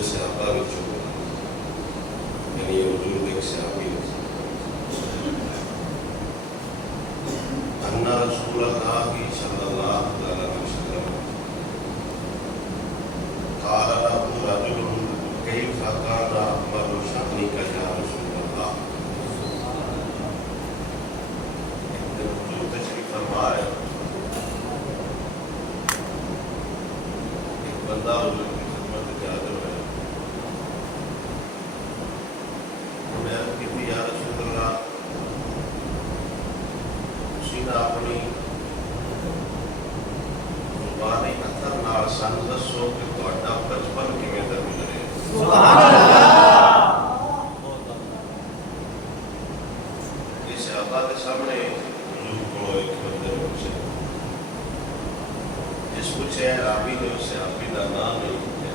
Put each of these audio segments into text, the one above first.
دے صحابہ وچوں یعنی حضور ایک صحابی ان رسول اللہ صلی اللہ علیہ وسلم قال له رجل كيف كان عمل شأنك يا رسول اللہ. حضور تشریف فرما ہے ایک بندہ حضور کی خدمت میں حاضر ہے. انہیں عرض کی تھی یا رسول اللہ اسی نے اپنی زبانی اثر نال سن دسو کہ تہاڈا بچپن کیویں دا گزرے. سبحان اللہ. اس صحابہ کے سامنے حضور کو ایک بندے نے پوچھا جس پوچھے رابی نے اس صحابی کا نام نہیں پوچھا.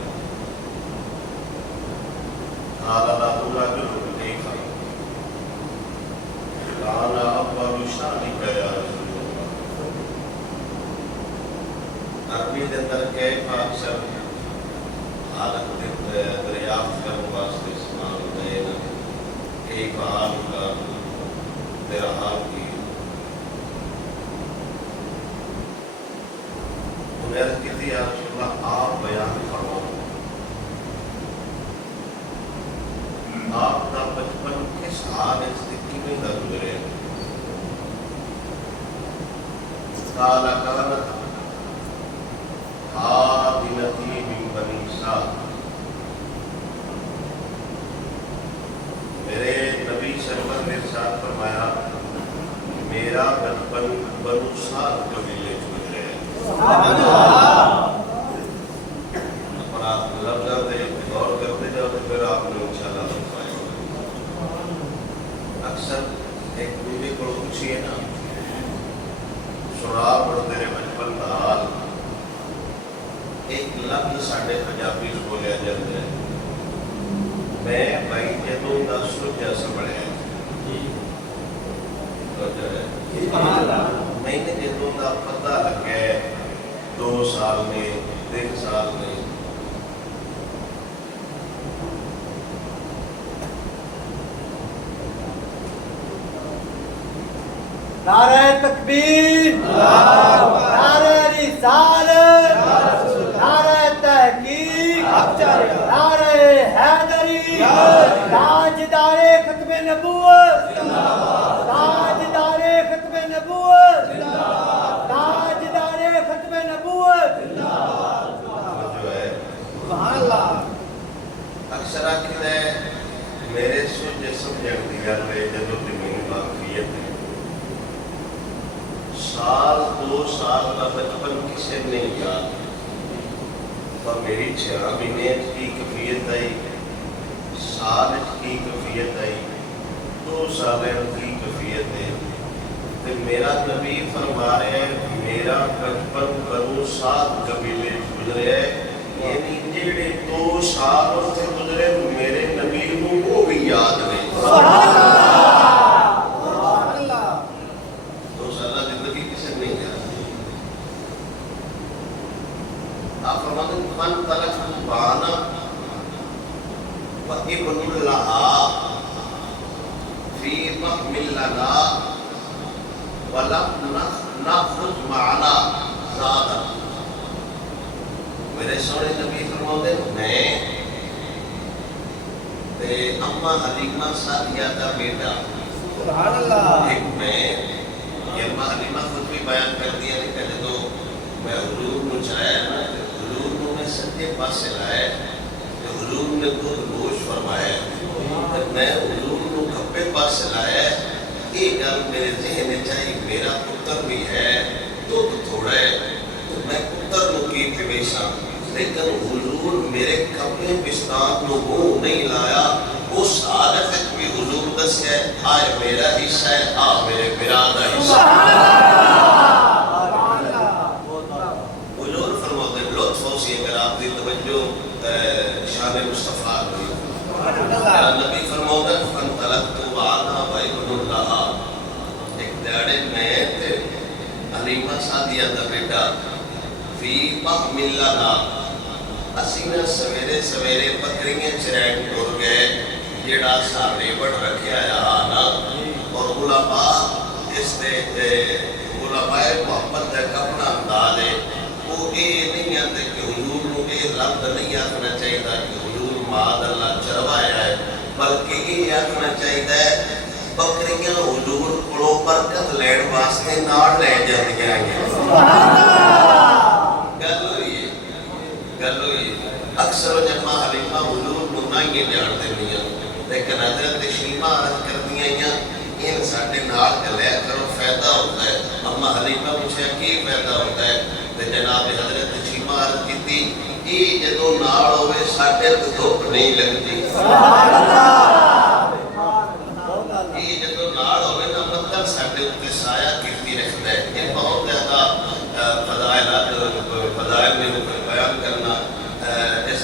قال له رجل كيف قال أول شأنك يا رسول اللہ. عربی کے اندر کیف اکثر حالت دریافت کرنے واسطے استعمال ہوتا ہے. کیف حال کا تیرا حال کی. انہیں عرض کی تھی یا رسول اللہ آپ بیان فرماؤ آپ کا بچپن کس حال کیویں دا گزرے. قال كانت خادمتي من بني سعد. میرے نبی سرور نے ارشاد فرمایا میرا بچپن بنو سعد قبیلے سے گزرے. سبحان اللہ. اپنا لفظ دے غور کرتے جاؤ تو پھر آپ نے انشاءاللہ سمجھ پائے. اکثر ایک بیوی کو پوچھیے نا سنا پڑ تیرے بچپن کا حال. ایک لفظ ساڈے پنجابی چ بولیا جاتا ہے میں بھائی جدوں دا سوچا سنبھلیا میں نے جدوں دا پتہ لگا 2 سال میں 3 سال میں نعرہ تکبیر نعرہ رسالت نعرہ تحقیق نعرہ حیدری تاجدار ختم نبوت تاجدار ختم نبوت تاجدار ختم نبوت. جو ہے سبحان اللہ. اکثر آخر ہے میرے سوچے سمجھن کی گل ہے جدوں تے میری واقفیت ہے سال 2 سال کا بچپن کسی نے نہیں یاد. پر میری 6 مہینے کی کیفیت آئی سال کی کیفیت آئی 2 سال کی کیفیت ہے. تو میرا نبی فرما رہے ہیں میرا بچپن بنو سعد قبیلے گزرے ہے. یعنی جڑے 2 سال سے گزرے میرے نبی کو وہ بھی یاد نہیں. سبحان اللہ. 2 سال زندگی کسی نے نہیں یاد. آپ فرماتے ہیں من تلک بانا و ابن لہا فی محمل لنا ولم نخرج معنا زادا. میرے سونے نبی فرماتے میں تے اما حلیمہ سعدیہ کا بیٹا. سبحان اللہ. ایک میں یہ اما حلیمہ خود بھی بیان کر دیا نہیں پہلے تو میں حضور کو چاہیا نا حضور کو میں سجے پاسے لائے کہ حضور نے دودھ گوش فرمایا میں حضور کو کھبے پاسے لایا. یہ گل میرے ذہن میں چاہیے میرا پتر بھی ہے دودھ تھوڑا ہے تو میں پتر کو کی پیشاں لیکن حضور میرے کھبے پستان کو منہ نہیں لایا. اس عادت بھی حضور دس ہے آئے میرا حصہ ہے آ میرے برادہ حصہ. حضور فرماتے ہیں لطف ہو سی اگر آپ دی توجہ شان مصطفیٰ ہوئی. نبی فرماتے ہیں فانطلقت وانا وابن لہا. ایک دیڑے میں تھے حلیمہ سعدیہ کا بیٹا فی محمل لنا ਅਸੀਂ ਨਾ ਸਵੇਰੇ ਸਵੇਰੇ ਬੱਕਰੀਆਂ ਚਰਾਉਣ ਟੁਰ ਗਏ, ਜਿਹੜਾ ਸਾਡੇ ਬੜ ਰੱਖਿਆ ਆ ਨਾ, ਔਰ ਉਲਮਾ ਇਸ ਦੇ ਉਲਮਾਏ ਮੁਹੱਬਤ ਦਾ ਆਪਣਾ ਅੰਦਾਜ਼ ਹੈ। ਉਹ ਇਹ ਨਹੀਂ ਆਂਦੇ ਕਿ ਹੁਜ਼ੂਰ ਨੂੰ ਇਹ ਲਫ਼ਜ਼ ਨਹੀਂ ਆਖਣਾ ਚਾਹੀਦਾ ਕਿ ਹੁਜ਼ੂਰ ਮਾਦ ਅੱਲਾ ਚਰਵਾਇਆ ਹੈ, ਬਲਕਿ ਇਹ ਆਖਣਾ ਚਾਹੀਦਾ ਹੈ ਬੱਕਰੀਆਂ ਹੁਜ਼ੂਰ ਕੋਲੋਂ ਬਰਕਤ ਲੈਣ ਵਾਸਤੇ ਨਾਲ ਲੈ ਜਾਂਦੀਆਂ ਗੱਲ ਹੋਈ ਅਕਸਰ ਜਮਾ ਹਲੀਮਾ ਹੁਜ਼ੂਰ ਨੂੰ ਨਹੀਂ ਜਾਣਦੇ ਨਹੀਂ, ਲੇਕਿਨ ਹਜ਼ਰਤ ਤਸ਼ਰੀਫਾਂ ਅਰਜ਼ ਕਰਦੀਆਂ ਇਹ ਸਾਡੇ ਨਾਲ ਚੱਲਿਆ ਕਰੋ, ਫਾਇਦਾ ਹੁੰਦਾ ਹੈ। ਅਮਾ ਹਲੀਮਾ ਪੁੱਛਿਆ ਕੀ ਫਾਇਦਾ ਹੁੰਦਾ ਹੈ, ਤੇ ਜਨਾਬ ਹਜ਼ਰਤ ਤਸ਼ਰੀਫਾਂ ਅਰਜ਼ ਕੀਤੀ ਇਹ ਜਦੋਂ ਨਾਲ ਹੋਵੇ ਸਾਡੇ ਧੁੱਪ ਨਹੀਂ ਲੱਗਦੀ। ਇਹ ਜਦੋਂ ਨਾਲ ਹੋਵੇ ਨਾ ਮਤਲਬ ਸਾਡੇ ਉੱਤੇ ਸਾਇਆ ਕੀਤੀ ਰੱਖਦਾ ਹੈ। ਇਹ ਬਹੁਤ ਜ਼ਿਆਦਾ ਫਜ਼ਾਇਲ ਨੇ ਬਿਆਨ ਕਰਨਾ ਇਸ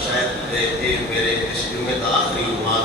ਸ਼ਾਇਦ ਇਹ ਮੇਰੇ ਇਸ ਜੁਮੇ ਦਾ ਆਖਰੀ ਉਨਵਾਨ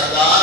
1000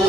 2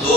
2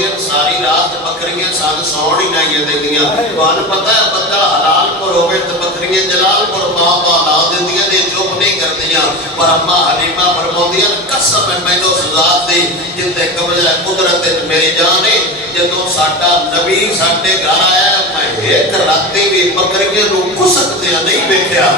فرماਉਂਦੀਆਂ ਸਾਰੀ ਰਾਤ ਬੱਕਰੀਆਂ ਸਾਨੂੰ ਸੌਣ ਹੀ ਨਹੀਂ ਦਿੰਦੀਆਂ। ਤੁਹਾਨੂੰ ਪਤਾ ਹੈ ਬੱਚਾ ਹਲਾਲਪੁਰ ਹੋਵੇ ਤੇ ਬੱਕਰੀਆਂ ਜਲਾਲਪੁਰ ਮਾਂ ਲਾ ਦਿੰਦੀਆਂ ਨੇ, ਚੁੱਪ ਨਹੀਂ ਕਰਦੀਆਂ। ਪਰ ਅੰਮਾ ਹਲੀਮਾ ਫਰਮਾਉਂਦੀਆਂ ਕਸਮ ਹੈ ਮੈਨੂੰ ਸਜ਼ਾ ਦੀ ਜਿੱਤੇ ਕਬਜ਼ਾ ਕੁਦਰਤ ਵਿੱਚ ਮੇਰੀ ਜਾਨ ਹੈ। ਜਦੋਂ ਸਾਡਾ ਨਬੀ ਸਾਡੇ ਘਰ ਆਇਆ ਮੈਂ ਇੱਕ ਰਾਤੀ ਵੀ ਬੱਕਰੀਆਂ ਨੂੰ ਕੁਸਕਦਿਆਂ ਨਹੀਂ ਵੇਖਿਆ।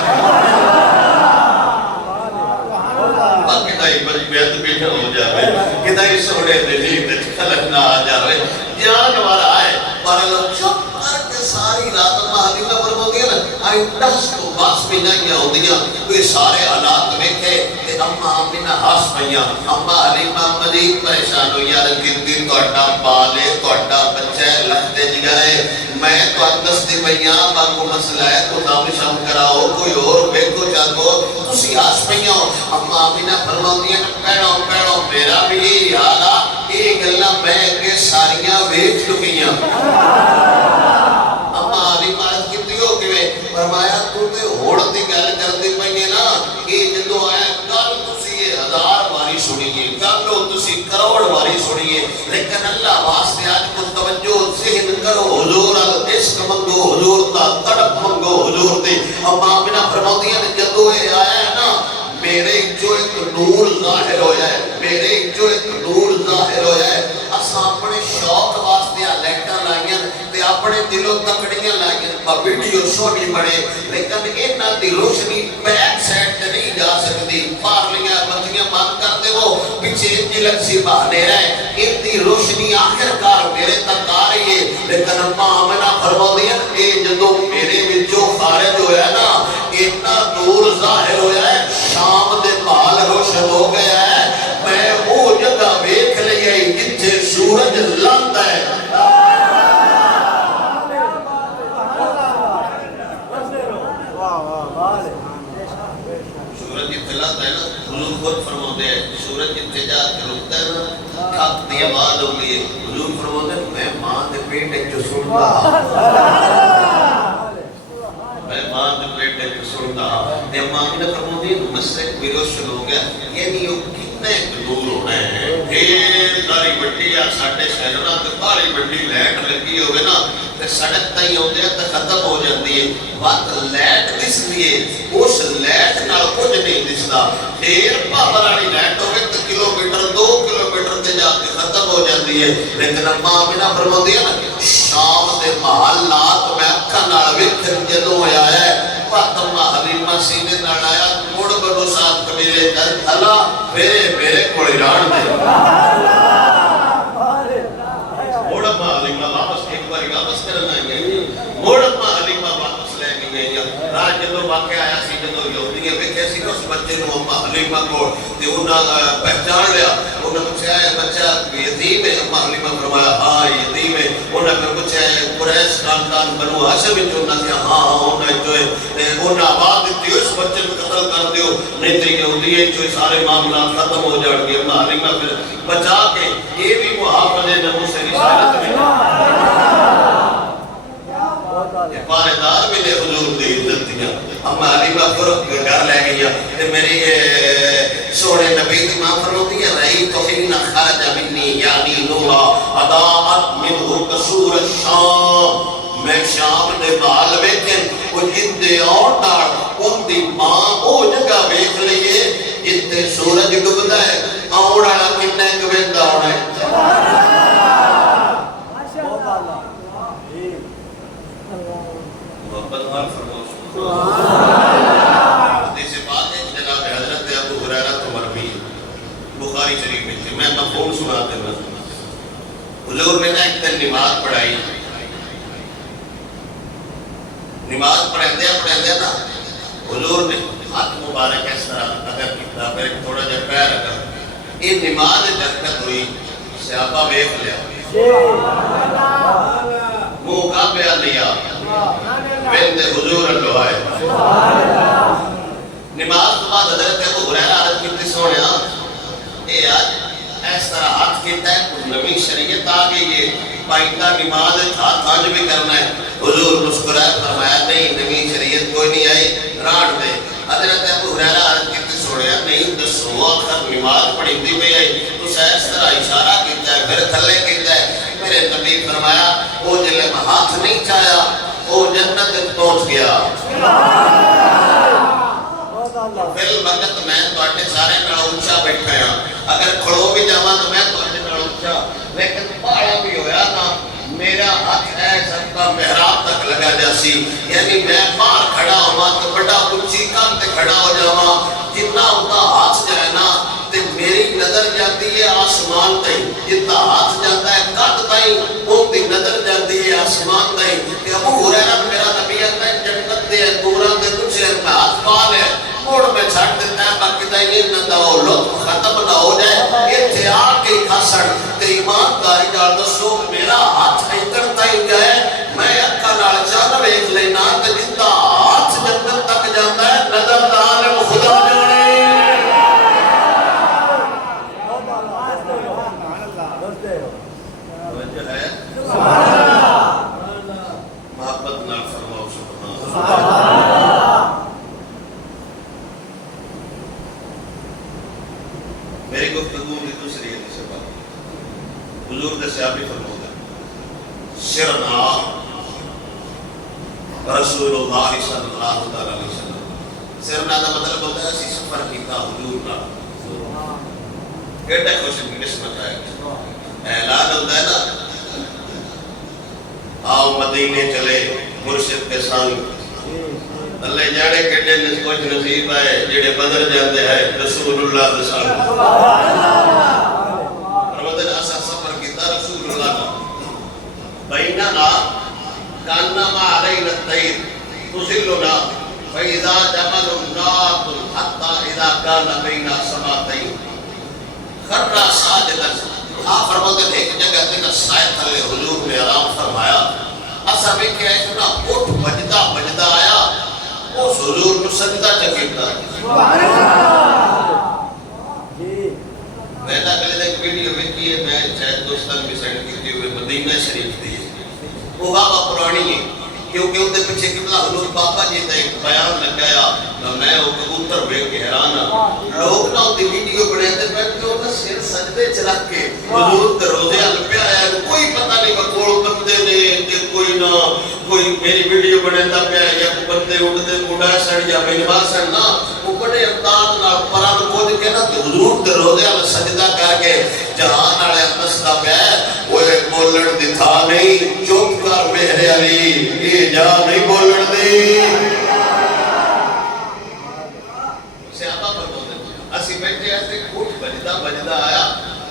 بیٹھا ہو جاوے کدائی سوڑے دلی بچ خلق نہ آ جاوے جانور آئے پر لوگ چپ کر کے ساری رات مہدی میں فرماتی ہے نا آئی دس تو باس بھی نہیں ہوندیاں کوئی سارے حالات دیکھے کہ اماں آمینہ ہاس پہیاں اماں حلیمہ مزید پریشان ہو یار گردی توڑا پالے توڑا بچے لگتے جگرے میں تو اندس دی پہیاں باقو مسئلہ ہے تو نام شام کراؤ کوئی اور بیکو جاگو تسی ہاس پہیاں اماں آمینہ فرماتی ہے پیڑوں پیڑوں میرا بھی یہی حالا ایک اللہ میں کے ساریاں ویچ چکیاں اماں علی مارد کی دیو کہ فرمایا تو تے ہوڑ دی گل کر دی پہیے نا یہ جدو آیا کل تسی یہ 1000 واری سنیے کل تسی کروڑ واری سنیے لیکن اللہ واسطے آج کو توجہ ذہن کرو حضور عشق منگو حضور تا تڑپ منگو حضور دی اماں آمینہ فرماتی ہے جدو یہ آیا نا میرے جو ایک نور ظاہر ہو جائے میرے جو ایک نور ظاہر ہو جائے اساں اپنے شوق واسطے لیٹر لائیں تے اپنے دلوں تکڑیاں لائیں ویڈیو سونی بڑے لیکن انہاں دی روشنی بیک سائڈ تے نہیں جا سکتی پارلیاں بتیاں بند کر دے وہ پیچھے اتنی لگسی بہانے رہے ان دی روشنی آخر کار میرے تک آ رہی ہے لیکن اماں آمنہ فرماتی ہے اے جدو میرے وچوں خارج ہویا نا اتنا نور ظاہر ہویا ہے شام دے مال روشن ہو گیا ہے میں وہ جگہ ویکھ لیا جتھے سورج لاندا ہے سورج جتھے لاندا ہے نا حضور خود فرماتے ہیں سورج جتھے جا کے رکتا ہے نا کھپ دی آواز ہوگی ہے حضور فرماتے ہیں میں ماں دے پیٹ جو سنتا میں ماں دے پیٹ جو سنتا تے ماں نے فرماتی ہے مسجد بھی روشن ہو گیا یعنی وہ کتنے دور ہونا ہے ڈھیر ساری بڑی یا ساڈے شہراں تے بڑی بڑی لائٹ لگی ہوے نا تے سڑک تائیں ہوندے تے ختم ہو جاندی ہے وقت لائٹ دسدی ہے اس لائٹ نال کچھ نہیں دسدا ڈھیر پاور والی لائٹ ہوے تے کلومیٹر 2 کلومیٹر تے جا کے ختم ہو جاندی ہے لیکن اماں آمنہ فرماتی ہے نا شام دے محلات میں اکھاں نال ویکھن جدوں آیا ہے فاطمہ حلیمہ سینے نال آیا مڑ بنو ساتھ قبیلے کر کھلا میرے کوڑی ران دے مڑ اماں حلیمہ واپس ایک باری واپس کرنا ہے مڑ اماں حلیمہ واپس لے گئی ہے راج جدو واقع آیا سی جدو یہودیاں ویکھے سی اس بچے نو اماں حلیمہ کو تے انہاں پہچان لیا انہاں پوچھا ہے بچہ یتیم ہے اماں حلیمہ فرمایا ہاں یتیم ہے انہاں پھر پوچھا ہے قریش خاندان بنو ہاشم وچ انہاں نے ہاں انہاں جو ہے انہاں آواز دتی اس بچے کو قتل کر دیو نہیں تے یہودی ہے جو سارے معاملات ختم ہو جان گے اماں حلیمہ پھر بچا کے یہ بھی محافظ نبوت سے رسالت میں پارے دار بھی نے حضور دی عزت دیا اماں حلیمہ پھر گھر لے گئی تے میری سونے نبی دی ماں فرماتی ہے رہی تو حین خرج منی یعنی نورا اضاءت منہ قصور الشام میں شام دے بال ویکھن وہ جتنے اور نال ان دی ماں او جگہ ویکھ لئیے جتنے سورج ڈوبدا ہے آؤن والا کنے ک ویندا ہونا ہے بدوار فرموش حدیث بات ہے جناب حضرت ابو ہریرہ تو مرمی بخاری شریف میں میں مفہوم سناتے ہیں حضور نے ایک دن نماز پڑھائی نماز پڑھتے نا حضور نے ہاتھ مبارک اس طرح اگر کتا پھر تھوڑا جا پیر اگر یہ نماز جرکت ہوئی صحابہ ویکھ لیا منہ کا پیا لیا بند حضور اللہ ہے نماز تو بعد حضرت ابو ہریرہ عرض کیتی سونیا اے آج اس طرح ہاتھ کیتا ہے کچھ نمی شریعت آ گئی ہے پائیتا نماز ہاتھ آج بھی کرنا ہے حضور مسکرائے فرمایا نہیں نمی شریعت کوئی نہیں آئی ران دے حضرت ابو ہریرہ عرض کیتی سونیا نہیں دسو آخر نماز پڑھی دی میں آئی تو اس طرح اشارہ کیتا ہے پھر تھلے کیتا ہے جی فرمایا وہ جلے میں ہاتھ نہیں چایا وہ جنت پہنچ گیا فل وقت میں تو سارے نال اونچا بیٹھا ہاں اگر کھڑو بھی جاواں تو میں تو نال اونچا لیکن پایا بھی ہویا نا میرا ہاتھ ہے سب کا محراب تک لگا جاسی یعنی میں باہر کھڑا ہوا تو بڑا اونچی کام تے کھڑا ہو جاواں جتنا ہوتا ہاتھ جائے نا تے میری نظر جاتی ہے آسمان تائیں جتنا ہاتھ جاتا ہے کٹ تائیں ان دی نظر جاتی ہے آسمان تائیں کہ ابو ہریرہ میرا نبی ہے جنت دے دوران دے کچھ میں ہاتھ پال ہے موڑ میں چھاڑ دیتا ہے باقی تائیں نہ دو لطف ختم نہ ہو جائے اتحاد کے کھسڑ تے ایمانداری ڈال دسو میرا ہاتھ اتر تائیں گئے میں اکا نال چاند ویکھ لینا تے جتنا ہاتھ جنت تک جاتا ہے نظر عالم خدا جانے محبت نال فرماؤ سبحان اللہ میری گفتگو کی دوسری حدیث سے بات حضور نے صحابی فرمایا سرنا رسول اللہ صلی اللہ علیہ وسلم سرنا کا مطلب ہوتا ہے اسی سفر کیتا حضور نال کیڑا خوش قسمت ہے اعلان ہوتا ہے نا آؤ مدینے چلے مرشد کے سانگ اللہ جانے کیڑے کچھ نصیب ہے جڑے بدر جاتے ہیں رسول اللہ کے سانگ پروردن ایسا سفر کیتا رسول اللہ کا بیننا کانما علینا الطیر تزلنا فاذا جمل ناط حتى اذا كان بين سماءتين خر ساجدا آپ فرماتے ایک جگہ تے سائے تھلے حضور نے آرام فرمایا اسا میں کہ اتنا اٹھ بجدا بجدا آیا اس حضور کو سجدہ چکیتا سبحان اللہ جی میں نے کل ایک ویڈیو دیکھی ہے میں شاید دوستان بھی سینڈ کی ہوئے مدینہ شریف دی وہ بابا پرانی ہے کیونکہ ان دے پیچھے قبلہ حضور بابا جی دا ایک بیان لگایا میں وہ کبوتر بیٹھ کے حیران لوگ نہ ہوتی ویڈیو بنے تھے میں کیوں نہ سر سجدے چلا کے حضور تے روزے حل پہ آیا کوئی پتہ نہیں بکول بندے نے کہ کوئی نہ کوئی میری ویڈیو بنے تھا پہ یا بندے اٹھتے موڈا سڑ یا بینوا سڑ نہ وہ بڑے انداز نہ پران کھود کے نا حضور تے روزے حل سجدہ کر کے جہان والے نسدا پہ وہ بولن دی تھا نہیں چپ کر میرے علی یہ جا نہیں بولن دی اسی بیٹھے ایسے کچھ بجدہ بجدہ آیا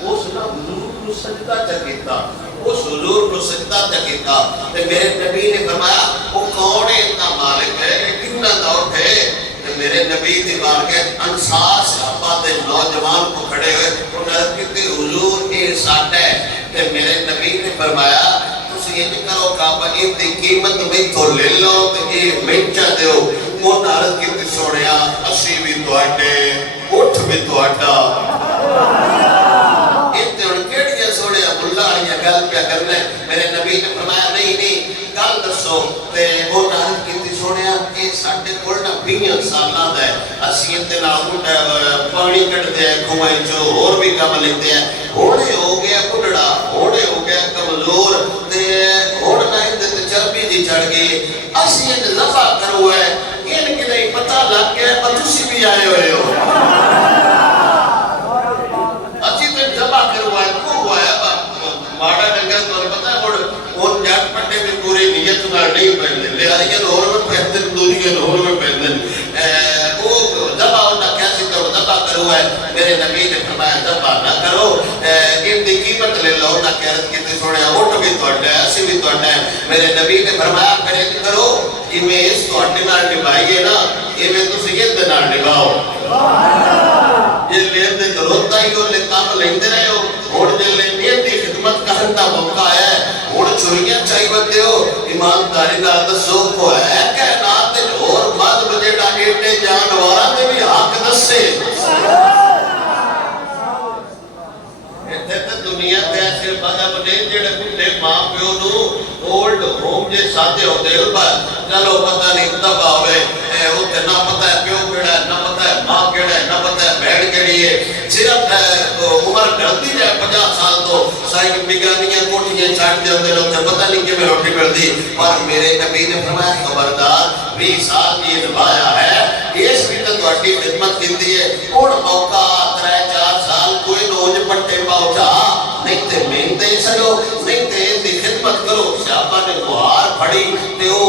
اس نے حضور کو سجدہ چکیتا اس حضور کو سجدہ چکیتا تو میرے نبی نے فرمایا وہ کون ہے اتنا مالک ہے یہ کتنا دور ہے تو میرے نبی نے بار کے انصار صحابہ دے نوجوان کو کھڑے ہوئے انہوں نے کہتے حضور یہ ساتھ ہے تو میرے نبی نے فرمایا تسی یہ نہیں کرو کعبہ ان دی قیمت میں تو لے لو تو یہ منچا دیو وہ نارد کی تی سوڑیا اسی بھی تو آٹے اٹھ بھی تو آٹا انتے ان کیڑیا سوڑیا ملا آیا گل پیا کرنے میرے نبی نے فرمایا نہیں گل دسو تے وہ نارد کی تی سوڑیا یہ ساڑھے کھولنا 20 سالہ دا ہے اسی انتے ناموٹا پانی کٹ دیا ہے کھوائی جو اور بھی کام لیتے ہیں ہوڑے ہو گیا کھڑڑا ہوڑے ہو گیا کمزور تے ہوڑنا انتے تے چربی دی چڑھ گئی اسی انتے لفا کرو ہے ان کے نہیں پتہ لگ گیا پر تسی بھی آئے ہوئے ہو اچھی تے جبا کرو ہے کو ہوا ہے ماڑا ڈنگر تو پتہ ہے ان جات پٹے بھی پوری نیت نہ نہیں پہنے لے آئیے نور میں پہنے دنیا نور میں پہنے وہ جبا ہونا کیسی تو جبا کرو ہے میرے نبی نے فرمایا جبا نہ کرو ان دی قیمت لے لو نہ کہرت کتے سوڑے اٹھ بھی تو اٹھا ہے ایسی بھی تو اٹھا ہے میرے نبی نے فرمایا کرے کرو یہ میں اس کو اٹھے نال نبھائیے نا یہ میں تو سید نال نبھاؤ یہ لین دے دروتا ہی ہو لے کام لیندے رہے ہو اور جل لے نیت دی خدمت کرن دا موقع ہے اور چوریاں چاہی بندے ہو ایمانداری دا دسو کو ہے کائنات تے اور مد بجےڑا ایڈے جانوراں دے بھی حق دسے دنیا تے ایسے بڑا بڑے جڑے بڈھے ماں پیو نو اولڈ ہوم جے ساتھے ہوتے پر چلو پتہ نہیں دبا ہوئے او تے نہ پتہ ہے پیو کیڑا ہے نہ پتہ ہے ماں کیڑا ہے نہ پتہ ہے بھیڑ کیڑی ہے صرف عمر ڈھلتی جائے 50 سال تو سائیں بگانیاں کوٹھیاں چھٹ جاندے لوگ تے پتہ نہیں کہ روٹی ملتی، پر میرے نبی نے فرمایا خبردار 20 سال کی نبھایا ہے اس بھی تو تہاڈی خدمت کیتی ہے، ہن موقع 3-4 سال کوئی نوج پٹے پہنچا نہیں تے محنت چلو نہیں تے دی خدمت کرو۔ صحابہ نے بہار پھڑی تے او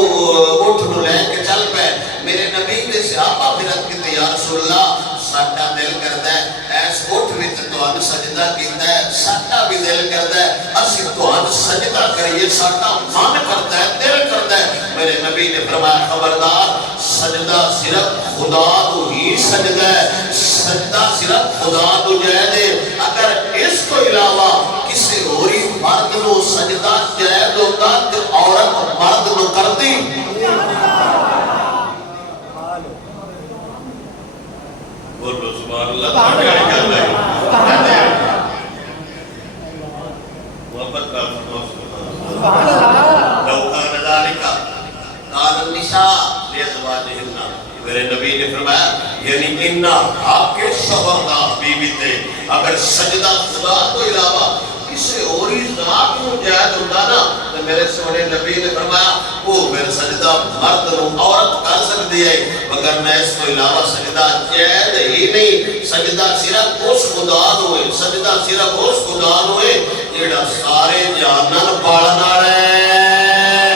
اٹھ نو لے کے چل پے۔ میرے نبی نے صحابہ فرت کی یا رسول اللہ ساڈا دل کردا ہے ایس اٹھ وچ تہانوں سجدہ کیتا ہے، ساڈا بھی دل کردا ہے اسی تہانوں سجدہ کریے، ساڈا من کردا ہے، دل کردا ہے۔ میرے نبی نے فرمایا خبردار سجدہ صرف خدا کو ہی سجدہ ہے، سجدہ صرف خدا کو جائز ہے، اگر اس کو علاوہ کسی ہوری مرد نو سجدہ جائز ہوتا تو عورت مرد نو کرتی۔ بولو سبحان اللہ، محبت کا سبحان اللہ۔ لو کان ذالک کان النساء لازواجہن، میرے نبی نے فرمایا یعنی ان آپ کے شوہر کا بیوی تھے اگر سجدہ خدا کو علاوہ کسی اور ہی ذات کو جائز ہوتا نا تو میرے سونے نبی نے فرمایا وہ پھر سجدہ مرد نو عورت کر سکتی ہے، مگر نہ اس کو علاوہ سجدہ جائز ہی نہیں۔ سجدہ صرف اس خدا نو ہے، سجدہ صرف اس خدا نو ہے جیڑا سارے جہانن پالن والا ہے۔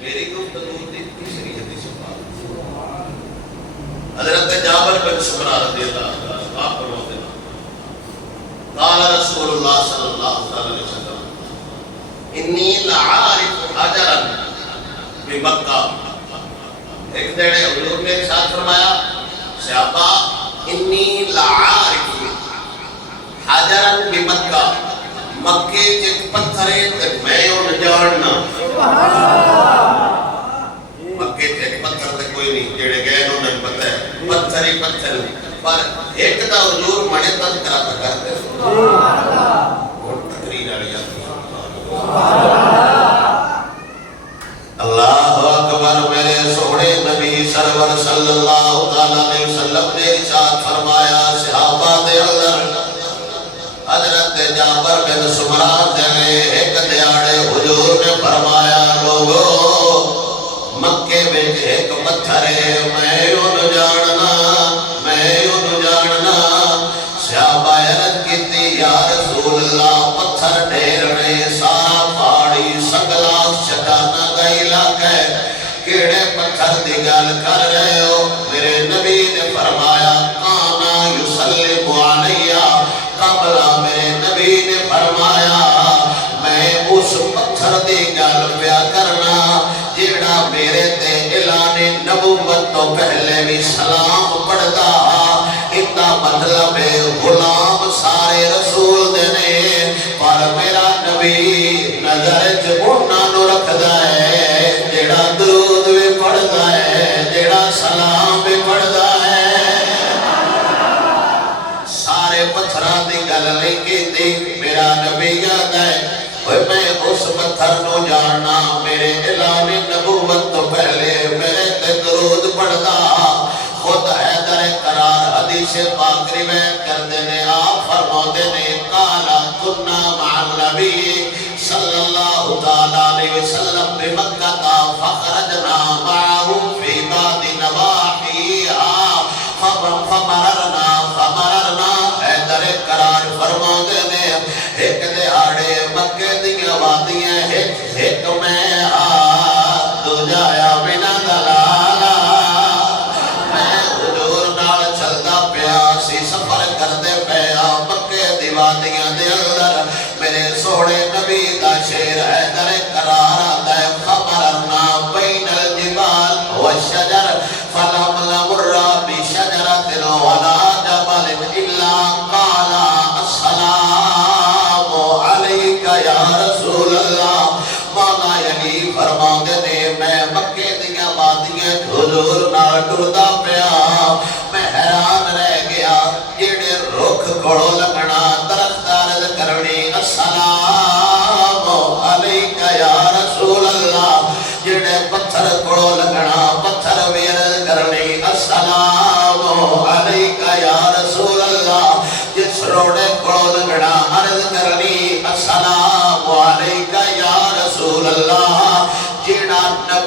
میری گفتگو دی تیسری حدیث حضرت جابر بن سمرہ رضی اللہ عنہ آپ فرماتے ہیں قال رسول اللہ صلی اللہ علیہ وسلم انی لعارف حجرا بمکہ، ایک دیڑے حضور نے ارشاد فرمایا صحابہ انی لعارف حجرا بمکہ، مکے ایک پتھر ہے تے میں ان جاننا۔ مکے ایک پتھر تے کوئی نہیں جڑے گئے انہوں نے پتہ ہے پتھر ہی پتھر، پر ایک دا حضور مڑے تذکرہ کرتے اور تقریر والی اللہ اکبر۔ میرے سونے نبی سرور صلی اللہ علیہ وسلم نے ارشاد فرمایا صحابہ دے اندر حضرت جابر بن سمرہ دے ایک دیاڑے حضور نے فرمایا لوگو مکے میں ایک پتھر ہے میں ان جاننا، میں ان جاننا۔ صحابہ عرض کیتی یا رسول اللہ پتھر ڈھیرنے سارا پہاڑی سنگلا چٹانا کا علاقہ ہے، کیڑے پتھر دی گل کر رہے ہو؟ میرے نبی نے فرمایا کانا یسلم علیہ قبل، میرے نبی نے فرمایا میں اس پتھر دی گل پیا کرنا جیڑا میرے تے اعلان نبوت تو پہلے بھی سلام پڑھتا، اتنا مطلب ہے غلام سارے رسول دینے پر میرا نبی نظر چبھونا نو رکھدا ہے جیڑا درود بھی پڑھدا ہے، جیڑا سلام بھی پڑھدا ہے۔ سارے پتھران دی گل نہیں کیتی، میرا نبی یاد ہے میں اس پتھر نو جاننا میرے اعلان نبوت تو پہلے میرے تے درود پڑھدا۔ خود حیدر قرار حدیث پاک روایت کردے نے آپ فرماتے نے قالا کنا مع النبی صلی اللہ تعالی علیہ وسلم بمکہ فخرجنا معه في بعض نواحیها فمررنا حیدر قرار فرماتے نے ایک دیہاڑے مکے دیا وادیاں ایک میں دو جایا بنا دلالا، میں حضور نال چلدا پیا سی سفر کردے پیا مکے دی وادیاں دے اندر، میرے سونے نبی دا شیر حیدر قرار آتا ہے فمررنا بین الجبال والشجر فلم نمر بشجرۃ ولا جبل الا قال السلام علیک یا رسول اللہ۔ مولا یعنی فرما دے میں مکے دیا وادیاں حضور نال ٹردا پیا، میں حیران رہ گیا جڑے رخ کولو لگنا درخت عرض کرنی السلام علیک یا رسول اللہ، جڑے پتھر کولو لگنا پتھر بھی عرض کرنی السلام علیک یا رسول اللہ، جس روڑے کولو لگنا عرض کرنی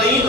3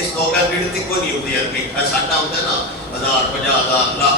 اس تو کا گنتی کوئی نہیں ہوتی ہے 60 ہوتا ہے نا 1000 50,000 لاکھ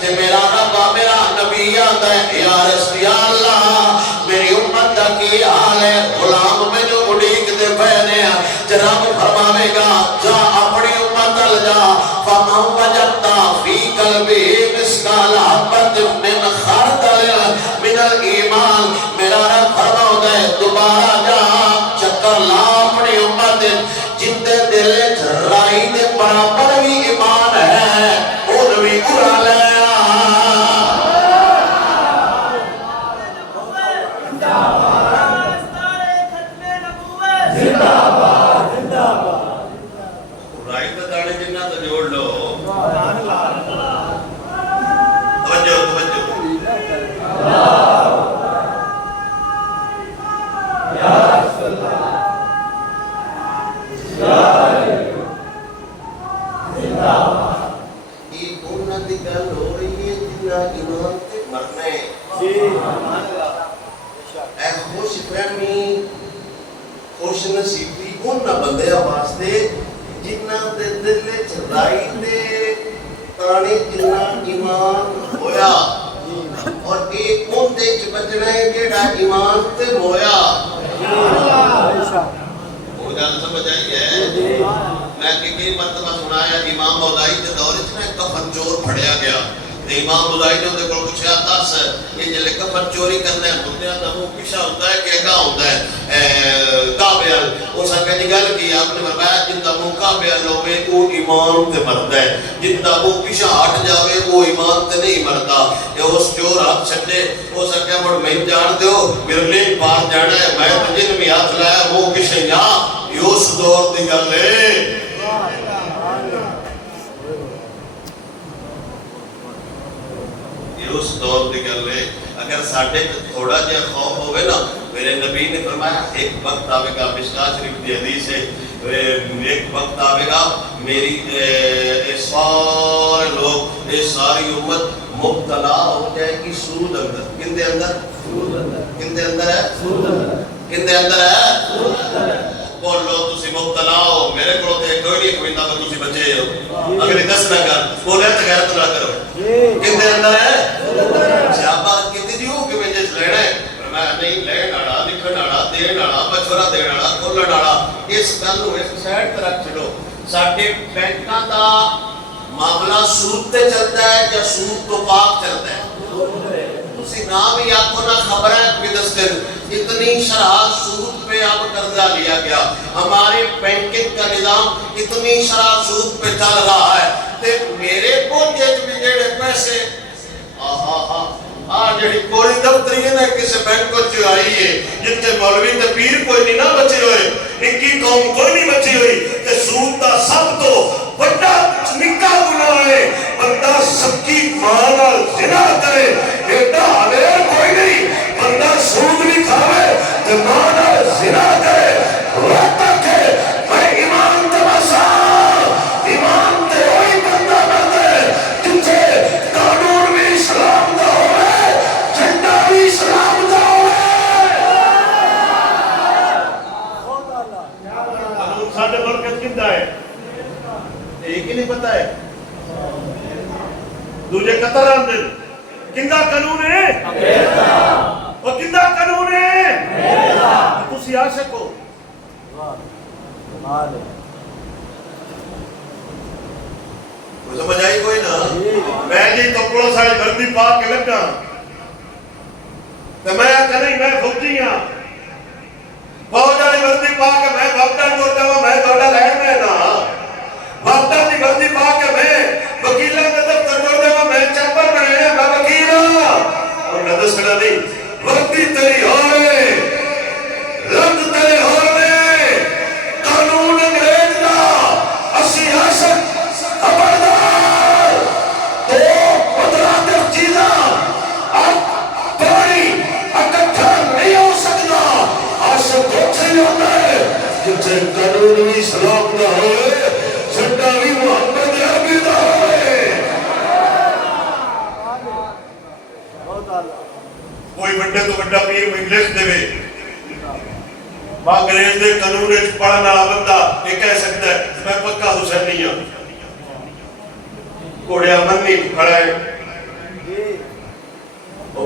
تے میرا رب میرا نبی آتا ہے یا اللہ میری امت دا کی حال ہے غلام مینوں اڑیک دے پے نے جناب فرماوے گا جا اپنی امت ال جا فمن وجدتا فی قلبی مسکال حبۃ من خردل من الایمان میرا رب فرماؤں ہے دوبارہ جا چکر لا اپنی امت جن دے دل وچ رائی دے برابر بھی ایمان ہے اون بھی اڑا لے خوش نصیبی انہاں بندیاں واسطے جنہاں دے دل وچ رائی دے تانے جنہ ایمان ہویا اور ایک ان دے وچ بچنا ہے جیڑا ایمان تے ہویا وہ جان سمجھ آئی ہے میں کئی مرتبہ سنایا امام بودائی دے دور وچ میں کفن چور پھڑیا گیا امام بودائی نے اندے کول پوچھا دس یہ جلے کفن چوری کرنا ہے بندیاں دا منہ پیچھا ہوتا ہے کہ اگاں ہوتا ہے کعبے ال اس نے گل کی آپ نے فرمایا جن دا منہ کعبے ال ہوے وہ ایمان تے مردا ہے جن دا منہ پیچھا ہٹ جاوے وہ ایمان تے نہیں مردا یہ اس چور ہاتھ چھڈے اس نے مڑ میں جان دیو میرے لیے پار جانا ہے میں تے جن میں ہاتھ لایا وہ کسے نہ یہ اس دور دی گل ہے اس دور دی گل ہے اگر ساڈے تھوڑا جہا خوف ہوئے نا میرے نبی نے فرمایا ایک وقت آوے گا مشکات شریف دی حدیث ہے ایک وقت آوے گا میری سارے لوگ یہ ساری امت مبتلا ہو جائے گی سود اندر کن دے اندر کن دے اندر ہے کن دے اندر ہے بول لو تسی مبتلا ہو میرے کو تے کوئی نہیں کوئی نہ تسی بچے ہو اگر دس نہ کر بولے تے غیرت نہ کرو کن دے اندر ہے صحابہ کہتے دیو کہ میں جس لینا ہے میں نہیں لین والا لکھن والا دین والا مشورہ دین والا کھولن والا اس گل نو اس سائیڈ تے رکھ چھڈو ساڈے بینکاں دا معاملہ سود تے چلتا ہے یا سود تو پاک چلتا ہے تسی نام ہی آپ کو نہ خبر ہے کہ دس دن اتنی شرح سود پہ اب قرضہ لیا گیا ہمارے بینکنگ کا نظام اتنی شرح سود پہ چل رہا ہے تے میرے پوچھت بھی جڑے پیسے جڑی کوئی دفتری ہے نا کسی بینک کو چاہیے ہے جتنے مولوی تے پیر کوئی نہیں نہ بچے ہوئے نکی قوم کوئی نہیں بچی ہوئی تے سود دا سب تو بڑا نکا گناہ ہے بندہ سب کی ماں نال زنا کرے ایڈا حلال کوئی نہیں بندہ سود بھی کھاوے تے ماں نال زنا کرے روتا کہ میں ایمان تے بسا ایمان تے وہی بندہ بندے جنھے قانون بھی اسلام دا ہوئے جھنڈا بھی اسلام دا ہوئے قانون ساڈے ملک کیندا ہے ایک ہی نہیں پتا ہے دوجے قطر آندے کیندا قانون ہے انگریزا او کیندا قانون ہے انگریزا تسی عاشق ہو کمال ہے کوئی سمجھ آئی کوئی نہ میں جی کپڑوں ساڑی وردی پا کے لگا تے میں آکھا نہیں میں فوجی ہاں فوج والی وردی پا کے میں وقتاں ٹر جاواں میں تہاڈا لین میں نہ وقتاں دی وردی پا کے میں وکیلاں دے دفتر ٹر جاواں میں چیمبر بنایا میں وکیل ہاں اور نہ دسنا نہیں وردی تیری ہوے رنگ تیرے ہوے قانون انگریز دا اسی عاشق خبردار تو مترادف چیزاں پانی اکٹھا نہیں ہو سکتا عاشق ہوتے ہی ہوتا ہے جنسے قانون بھی اسلام نہ ہوئے جھنڈا بھی محمد عربی نہ ہوئے کوئی بڑے تو بڑا پیر انگلش دے انگریز دے قانون وچ پڑھن والا بندہ یہ کہہ سکتا ہے میں پکا حسینی ہوں گھوڑے امن نہیں کھڑا ہے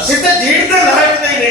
ਅਸੀਂ ਤਾਂ ਜੀਣ ਦੇ ਲਾਇਕ ਨਹੀਂ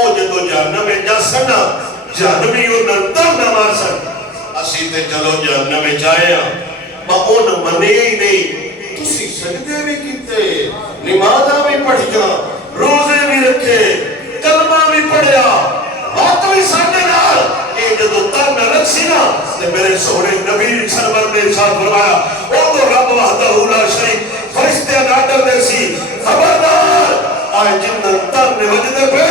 ਉਹ ਜਦੋਂ ਜਹੰਨਮ ਵਿੱਚ ਜਾਸਣ ਨਾ ਜਹੰਨਮੀ ਉਹਨਾਂ ਤਾਂ ਮਾਰ ਸਨ ਅਸੀਂ ਤੇ ਚਲੋ ਜਹੰਨਮ ਵਿੱਚ ਆਏ ਆ ਪਰ ਉਹ ਮੰਨੇ ਹੀ ਨਹੀਂ ਤੁਸੀਂ ਸਜਦੇ ਵੀ ਕੀਤੇ ਨਮਾਜ਼ਾਂ ਵੀ ਪੜ੍ਹੀਆਂ ਰੋਜ਼ੇ ਵੀ ਰੱਖੇ ਕਲਮਾ ਵੀ ਪੜਿਆ ਬਾਤ ਵੀ ਸਾਡੇ ਨਾਲ ਇਹ ਜਦੋਂ ਤਾਂ ਰੱਖੀ ਨਾ ਤੇ ਮੇਰੇ ਸੋਹਣੇ ਨਬੀ ਸਰਵਰ ਨੇ ਸਾਥ ਫਰਮਾਇਆ ਉਹ ਤੋਂ ਰੱਬ ਵਹਦਹੁ ਲਾ ਸ਼ਰੀਕ ਫਰਿਸ਼ਤਿਆਂ ਨਾਲ ਡਰਦੇ ਸੀ ਖਬਰਦਾਰ ਆਏ ਜਿੰਨਾਂ ਤਾਂ ਵਜਦੇ ਪਏ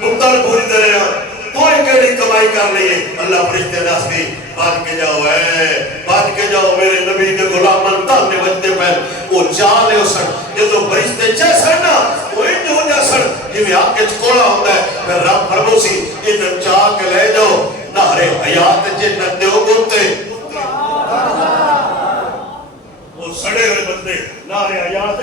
ਮੁਕਤਲ ਪੂਰੀ ਦੇ ਰਹੇ ਆ ਕੋਈ ਕਿਹੜੀ ਕਮਾਈ ਕਰ ਲਈਏ ਅੱਲਾਹ ਫਰਿਸ਼ਤੇ ਦੱਸਦੀ ਬਾਤ ਕੇ ਜਾਓ ਬਾਤ ਕੇ ਜਾਓ ਮੇਰੇ ਨਬੀ ਦੇ ਗੁਲਾਮਨ ਤਾਨੇ ਵੱਜਦੇ ਪਏ ਉਹ ਚਾਹ ਲਿਓ ਸਣ ਜਦੋਂ ਫਰਿਸ਼ਤੇ ਚੈਸਣ ਨਾ ਉਹ ਇੰਜ ਹੋ ਜਾਸਣ ਜਿਵੇਂ ਅੱਗ ਚ ਕੋਲਾ ਹੁੰਦਾ ਹੈ ਫਿਰ ਰੱਬ ਫਰਮੋਸੀ ਇਹਨਾਂ ਚਾਹ ਕੇ ਲੈ ਜਾਓ ਨਾਰੇ ਹਯਾਤ ਜਿੰਨਤ ਦੇ ਉਗੋਤੇ ਉਹ ਸੜੇ ਹੋਏ ਬੰਦੇ ਨਾਰੇ ਹਯਾਤ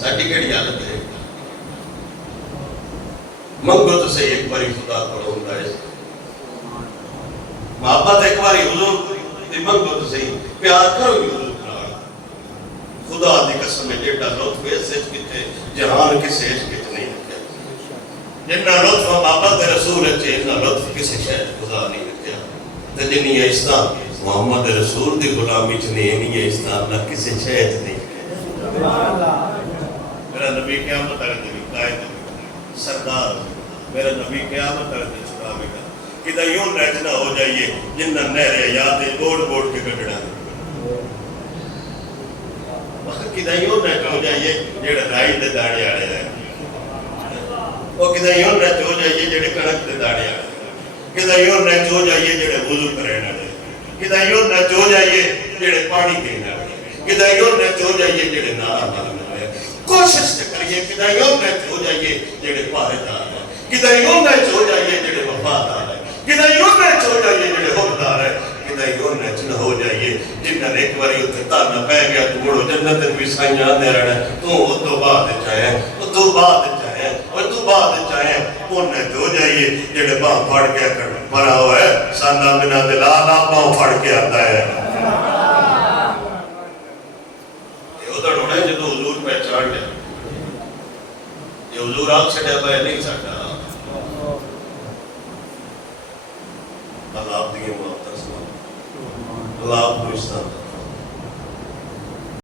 ساڈی کیڑی حالت ہے منگو تو صحیح ایک باری خدا کو ہوندا ہے محبت ایک باری حضور دی منگو تو صحیح پیار کرو گے حضور نال خدا دی قسم ہے جیڑا لطف اس وچ کتے جہان کسے اس وچ نہیں رکھیا جنہ لطف محبت رسول ہے اتنا لطف کسی شاید خدا نہیں رکھیا تے جنی احسان محمد رسول دی غلامی چ نہیں احسان نہ کسی شاید نہیں سبحان اللہ میرا نبی قیامت والے دن قائد سردار میرا نبی قیامت والے دن چھڑاوے گا کدھر یوں نیچ نہ ہو جائیے جنہ نہرے یادیں بوڑ بوڑ کے کٹڑا کدھر یوں نیچ ہو جائیے جڑے رائی دے داڑے آڑے رہے وہ کدھر یوں نیچ ہو جائیے جڑے کنک دے داڑے آڑے کدھر یوں نیچ ہو جائیے جڑے وضو کرنے آڑے کدھر یوں نیچ ہو جائیے جڑے پانی پینے آڑے کدھر یوں نیچ ہو جائیے جڑے نارا مارنے کوشش کریے کدھر یوں نیچ ہو جائیے جڑے پاہے دار ہیں کدھر یوں نیچ ہو جائیے جڑے وفادار ہیں کدھر یوں نیچ ہو جائیے جڑے حقدار ہیں کدھر یوں نیچ نہ ہو جائیے جنہاں نے ایک باری اتنے تانا پہ گیا تو بڑو جنت بھی سائیاں دے رہنا تو وہ تو بعد چاہے وہ تو بعد چاہے وہ تو بعد چاہے وہ نیچ ہو جائیے جڑے باں پھڑ کے بنا ہوا ہے سانا منا دلالا باں پھڑ کے آتا ہے یہ ادھر ہونا ہے جدو حضور پہچان لیا یہ حضور آگ چھڑیا پہ نہیں سکتا اللہ آپ دیئے معاف ترسمان اللہ آپ کو استعمال